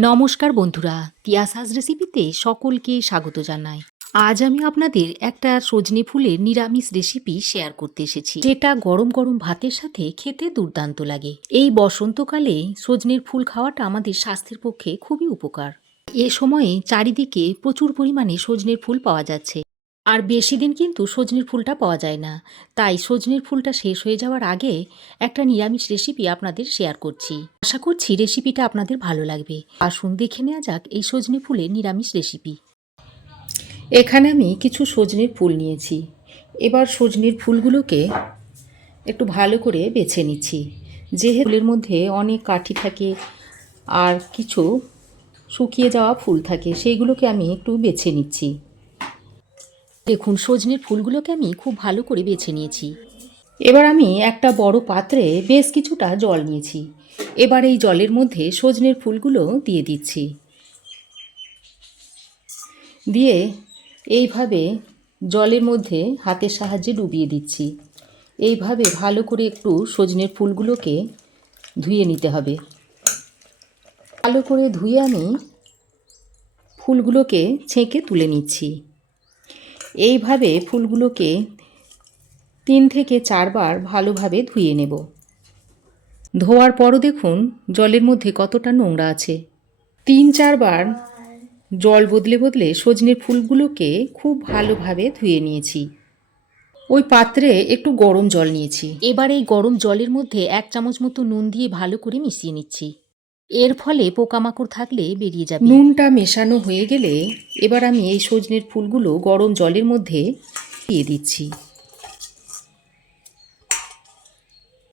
নমস্কার বন্ধুরা তিয়াসাজ রেসিপিতে সকলকে স্বাগত জানাই। আজ আমি আপনাদের একটা সজনে ফুলের নিরামিষ রেসিপি শেয়ার করতে এসেছি। যেটা গরম গরম ভাতের সাথে খেতে দুর্দান্ত লাগে। এই বসন্তকালে সজনের ফুল খাওয়াটা আমাদের স্বাস্থ্যের পক্ষে খুবই উপকার। এ সময়ে চারিদিকে প্রচুর পরিমাণে সজনের ফুল পাওয়া যাচ্ছে। আর বেশি দিন কিন্তু সজনের ফুলটা পাওয়া যায় না। তাই সজনের ফুলটা শেষ হয়ে যাওয়ার আগে একটা নিরামিষ রেসিপি আপনাদের শেয়ার করছি। আশা করছি রেসিপিটা আপনাদের ভালো লাগবে। আসুন দেখে নেওয়া যাক এই সজনে ফুলের নিরামিষ রেসিপি এখানে আমি কিছু সজনের ফুল নিয়েছি। এবার সজনের ফুলগুলোকে একটু ভালো করে বেছে নিচ্ছি। যেহেতু ফুলের মধ্যে অনেক কাঠি থাকে আর কিছু শুকিয়ে যাওয়া ফুল থাকে, সেইগুলোকে আমি একটু বেছে নিচ্ছি। দেখুন, সজনের ফুলগুলোকে আমি খুব ভালো করে বেছে নিয়েছি। এবার আমি একটা বড় পাত্রে বেশ কিছুটা জল নিয়েছি। এবার এই জলের মধ্যে সজনের ফুলগুলো দিয়ে দিচ্ছি। দিয়ে এইভাবে জলের মধ্যে হাতের সাহায্যে ডুবিয়ে দিচ্ছি। এইভাবে ভালো করে একটু সজনের ফুলগুলোকে ধুয়ে নিতে হবে। ভালো করে ধুয়ে আমি ফুলগুলোকে ছেঁকে তুলে নিচ্ছি। এইভাবে ফুলগুলোকে তিন থেকে চারবার ভালোভাবে ধুয়ে নেব। ধোয়ার পরও দেখুন জলের মধ্যে কতটা নোংরা আছে। তিন চারবার জল বদলে বদলে সজনের ফুলগুলোকে খুব ভালোভাবে ধুয়ে নিয়েছি। ওই পাত্রে একটু গরম জল নিয়েছি। এবার এই গরম জলের মধ্যে এক চামচ মতো নুন দিয়ে ভালো করে মিশিয়ে নিচ্ছি। এর ফলে পোকামাকড় থাকলে বেরিয়ে যাবে। নুনটা মেশানো হয়ে গেলে এবার আমি এই সজনের ফুলগুলো গরম জলের মধ্যে দিয়ে দিচ্ছি।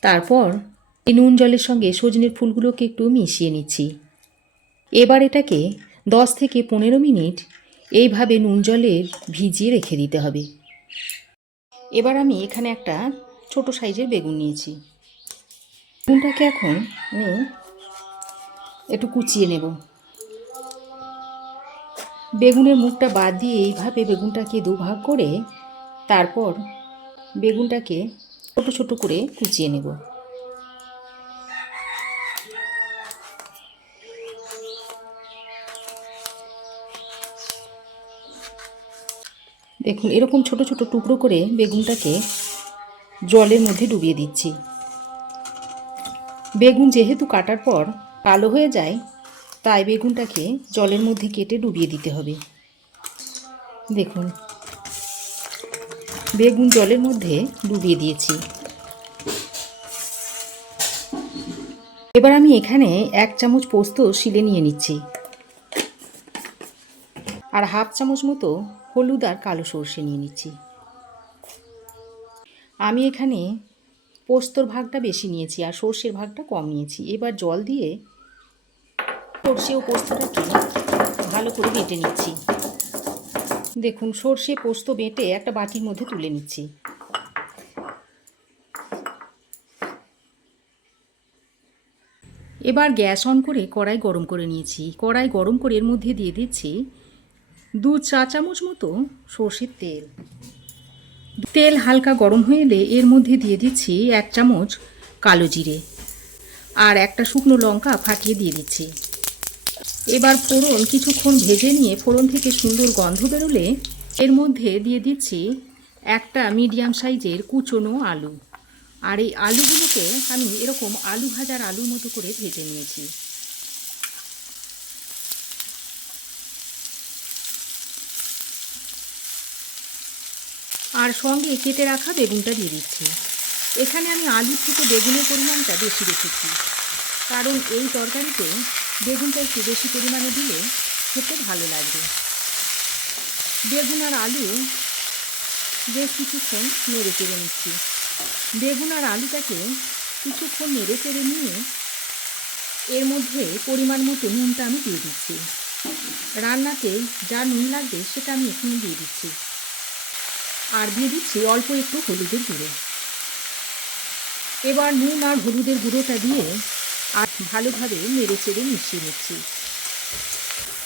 তারপর এই নুন জলের সঙ্গে সজনের ফুলগুলোকে একটু মিশিয়ে নিচ্ছি। এবার এটাকে দশ থেকে পনেরো মিনিট এইভাবে নুন জলে ভিজিয়ে রেখে দিতে হবে। এবার আমি এখানে একটা ছোট সাইজের বেগুন নিয়েছি। বেগুনটাকে এখন আমি একটু কুচিয়ে নেব। বেগুনের মুখটা বাদ দিয়ে এইভাবে বেগুনটাকে দুভাগ করে তারপর বেগুনটাকে ছোট ছোট করে কুচিয়ে নেব। দেখুন, এরকম ছোট ছোট টুকরো করে বেগুনটাকে জলের মধ্যে ডুবিয়ে দিচ্ছি। বেগুন যেহেতু কাটার পর কালো হয়ে যায়, তাই বেগুনটাকে জলের মধ্যে কেটে ডুবিয়ে দিতে হবে। দেখুন, বেগুন জলের মধ্যে ডুবিয়ে দিয়েছি। এবার আমি এখানে এক চামচ পোস্ত শিলে নিয়ে নিচ্ছি। আর হাফ চামচ মতো হলুদ আর কালো সর্ষে নিয়ে নিচ্ছি। আমি এখানে পোস্তর ভাগটা বেশি নিয়েছি আর সর্ষের ভাগটা কম নিয়েছি। এবার জল দিয়ে সর্ষে ও পোস্তটাকে ভালো করে বেটে নিচ্ছি। দেখুন, সর্ষে, পোস্ত বেটে একটা বাটির মধ্যে তুলে নিচ্ছি। এবার গ্যাস অন করে কড়াই গরম করে নিয়েছি। কড়াই গরম করে এর মধ্যে দিয়ে দিচ্ছি দু চা চামচ মতো সর্ষের তেল। তেল হালকা গরম হয়ে এলে এর মধ্যে দিয়ে দিচ্ছি এক চামচ কালো জিরে। আর একটা শুকনো লঙ্কা ফাটিয়ে দিয়ে দিচ্ছি। এবার ফোড়ন কিছুক্ষণ ভেজে নিয়ে ফোড়ন থেকে সুন্দর গন্ধ বেরোলে এর মধ্যে দিয়ে দিচ্ছি একটা মিডিয়াম সাইজের কুচনো আলু। আর এই আলুগুলোকে আমি এরকম আলু ভাজার আলুর মতো করে ভেজে নিয়েছি। আর সঙ্গে কেটে রাখা বেগুনটা দিয়ে দিচ্ছি। এখানে আমি আলুর থেকে বেগুনের পরিমাণটা বেশি রেখেছি। কারণ এই তরকারিতে বেগুনটা একটু বেশি পরিমাণে দিলে খেতে ভালো লাগবে। বেগুন আর আলু বেশ কিছুক্ষণ নেড়ে চেড়ে নিচ্ছি। বেগুন আর আলুটাকে কিছুক্ষণ নেড়ে চেড়ে নিয়ে এর মধ্যে পরিমাণ মতো নুনটা আমি দিয়ে দিচ্ছি। রান্নাতে যা নুন লাগবে সেটা আমি এখানে দিয়ে দিচ্ছি। আর দিয়ে দিচ্ছি অল্প একটু হলুদের গুঁড়ো। এবার নুন আর হলুদের গুঁড়োটা দিয়ে আর ভালোভাবে নেড়ে চেড়ে মিশিয়ে নিচ্ছি।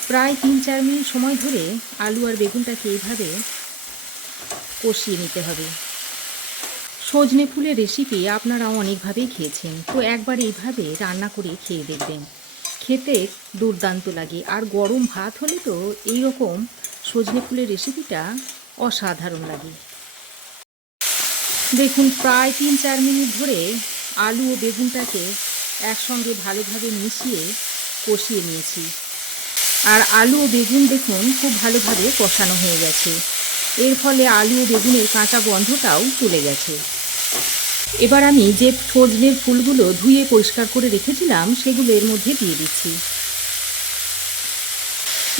প্রায় তিন চার মিনিট সময় ধরে আলু আর বেগুনটাকে এইভাবে কষিয়ে নিতে হবে। সজনে ফুলের রেসিপি আপনারা অনেকভাবেই খেয়েছেন। তো একবার এইভাবে রান্না করে খেয়ে দেখবেন। খেতে দুর্দান্ত লাগে। আর গরম ভাত হলে তো এই রকম সজনে ফুলের রেসিপিটা অসাধারণ লাগে। দেখুন, প্রায় তিন চার মিনিট ধরে আলু ও বেগুনটাকে একসঙ্গে ভালোভাবে মিশিয়ে কষিয়ে নিয়েছি। আর আলু ও বেগুন দেখুন খুব ভালোভাবে কষানো হয়ে গেছে। এর ফলে আলু ও বেগুনের কাঁচা গন্ধটাও চলে গেছে। এবার আমি যে সজনের ফুলগুলো ধুয়ে পরিষ্কার করে রেখেছিলাম, সেগুলো এর মধ্যে দিয়ে দিচ্ছি।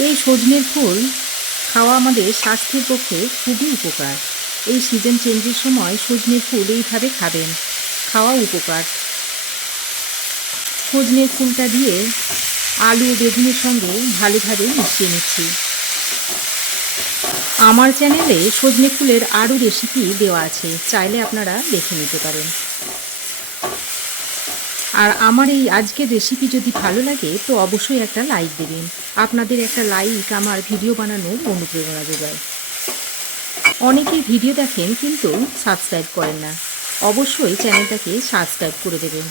এই সজনের ফুল খাওয়া আমাদের স্বাস্থ্যের পক্ষে খুবই উপকার। এই সিজন চেঞ্জের সময় সজনের ফুল এইভাবে খাবেন। খাওয়া উপকার। সজনের ফুলটা দিয়ে আলু বেগুনের সঙ্গে ভালোভাবে মিশিয়ে নিচ্ছি। আমার চ্যানেলে সজনে ফুলের আরও রেসিপি দেওয়া আছে, চাইলে আপনারা দেখে নিতে পারেন। আর আমার এই আজকের রেসিপি যদি ভালো লাগে, তো অবশ্যই একটা লাইক দেবেন। আপনাদের একটা লাইক আমার ভিডিও বানানোর অনুপ্রেরণা যোগায়। অনেকেই ভিডিও দেখেন কিন্তু সাবস্ক্রাইব করেন না। অবশ্যই চ্যানেলটাকে সাবস্ক্রাইব করে দেবেন।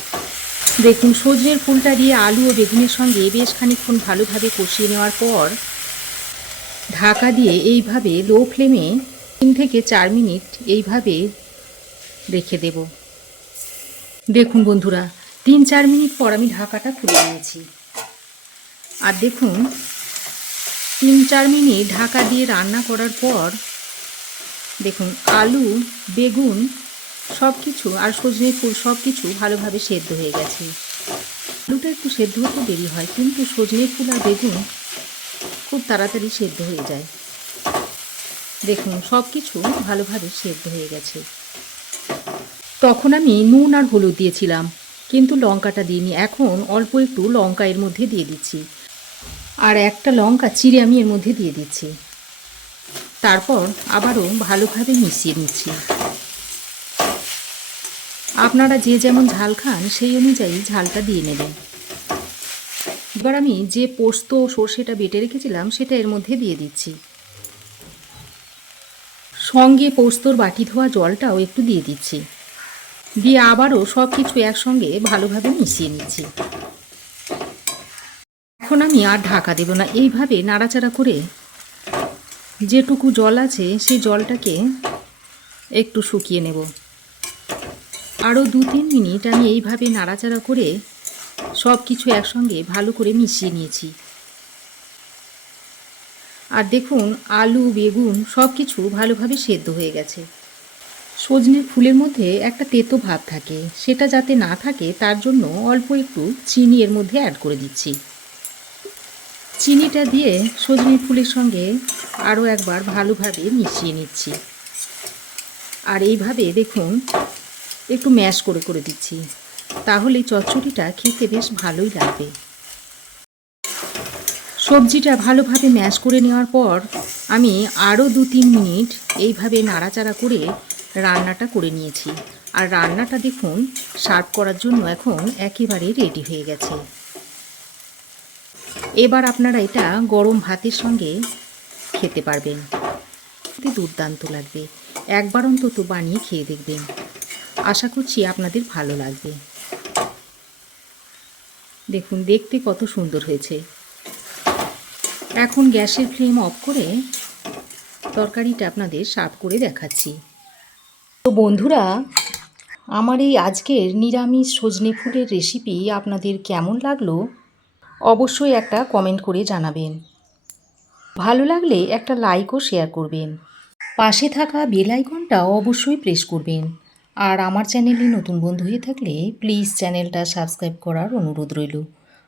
দেখুন, সজনের ফুলটা দিয়ে আলু ও বেগুনের সঙ্গে বেশ খানিকক্ষণ ভালোভাবে কষিয়ে নেওয়ার পর ঢাকা দিয়ে এইভাবে লো ফ্লেমে তিন থেকে চার মিনিট এইভাবে রেখে দেব। দেখুন বন্ধুরা, তিন চার মিনিট পর আমি ঢাকাটা খুলে নিয়েছি। আর দেখুন, তিন চার মিনিট ঢাকা দিয়ে রান্না করার পর দেখুন, আলু, বেগুন সব কিছু আর সজনে ফুল সব কিছু ভালোভাবে সেদ্ধ হয়ে গেছে। আলুটা একটু সেদ্ধ হতে দেরি হয়, কিন্তু সজনে ফুল আর বেগুন খুব তাড়াতাড়ি সেদ্ধ হয়ে যায়। দেখুন সব কিছু ভালোভাবে সেদ্ধ হয়ে গেছে। তখন আমি নুন আর হলুদ দিয়েছিলাম, কিন্তু লঙ্কাটা দিইনি। এখন অল্প একটু লঙ্কা এর মধ্যে দিয়ে দিচ্ছি। আর একটা লঙ্কা চিড়ে আমি এর মধ্যে দিয়ে দিচ্ছি। তারপর আবারও ভালোভাবে মিশিয়ে নিচ্ছি। আপনারা যে যেমন ঝাল খান, সেই অনুযায়ী ঝালটা দিয়ে নেবেন। এবার আমি যে পোস্ত সর্ষেটা বেটে রেখেছিলাম, সেটা এর মধ্যে দিয়ে দিচ্ছি। সঙ্গে পোস্তর বাটি ধোয়া জলটাও একটু দিয়ে দিচ্ছি। দিয়ে আবারও সব কিছু একসঙ্গে ভালোভাবে মিশিয়ে নিচ্ছি। এখন আমি আর ঢাকা দেব না। এইভাবে নাড়াচাড়া করে যেটুকু জল আছে, সেই জলটাকে একটু শুকিয়ে নেব। আরও দু তিন মিনিট আমি এইভাবে নাড়াচাড়া করে সব কিছু একসঙ্গে ভালো করে মিশিয়ে নিয়েছি। আর দেখুন, আলু, বেগুন সব কিছু ভালোভাবে সেদ্ধ হয়ে গেছে। সজনের ফুলের মধ্যে একটা তেতো ভাব থাকে। সেটা যাতে না থাকে, তার জন্য অল্প একটু চিনি এর মধ্যে অ্যাড করে দিচ্ছি। চিনিটা দিয়ে সজনের ফুলের সঙ্গে আরও একবার ভালোভাবে মিশিয়ে নিচ্ছি। আর এইভাবে দেখুন একটু ম্যাশ করে করে দিচ্ছি। তাহলে চচ্চড়িটা খেতে বেশ ভালোই লাগবে। সবজিটা ভালোভাবে ম্যাশ করে নেওয়ার পর আমি আরও দু তিন মিনিট এইভাবে নাড়াচাড়া করে রান্নাটা করে নিয়েছি। আর রান্নাটা দেখুন, সার্ভ করার জন্য এখন একেবারে রেডি হয়ে গেছে। এবার আপনারা এটা গরম ভাতের সঙ্গে খেতে পারবেন। দুর্দান্ত লাগবে। একবার অন্তত বানিয়ে খেয়ে দেখবেন। আশা করছি আপনাদের ভালো লাগবে। দেখুন, দেখতে কত সুন্দর হয়েছে। এখন গ্যাসের ফ্লেম অফ করে তরকারিটা আপনাদের সার্ভ করে দেখাচ্ছি। তো বন্ধুরা, আমার এই আজকের নিরামিষ সজনে ফুলের রেসিপি আপনাদের কেমন লাগল অবশ্যই একটা কমেন্ট করে জানাবেন। ভালো লাগলে একটা লাইক ও শেয়ার করবেন। পাশে থাকা বেল আইকনটা অবশ্যই প্রেস করবেন। আর আমার চ্যানেলে নতুন বন্ধু হয়ে থাকলে প্লিজ চ্যানেলটা সাবস্ক্রাইব করার অনুরোধ রইল।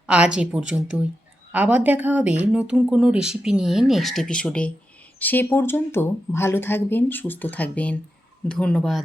আজ এ পর্যন্তই। আবার দেখা হবে নতুন কোনো রেসিপি নিয়ে নেক্সট এপিসোডে সে পর্যন্ত ভালো থাকবেন, সুস্থ থাকবেন। ধন্যবাদ।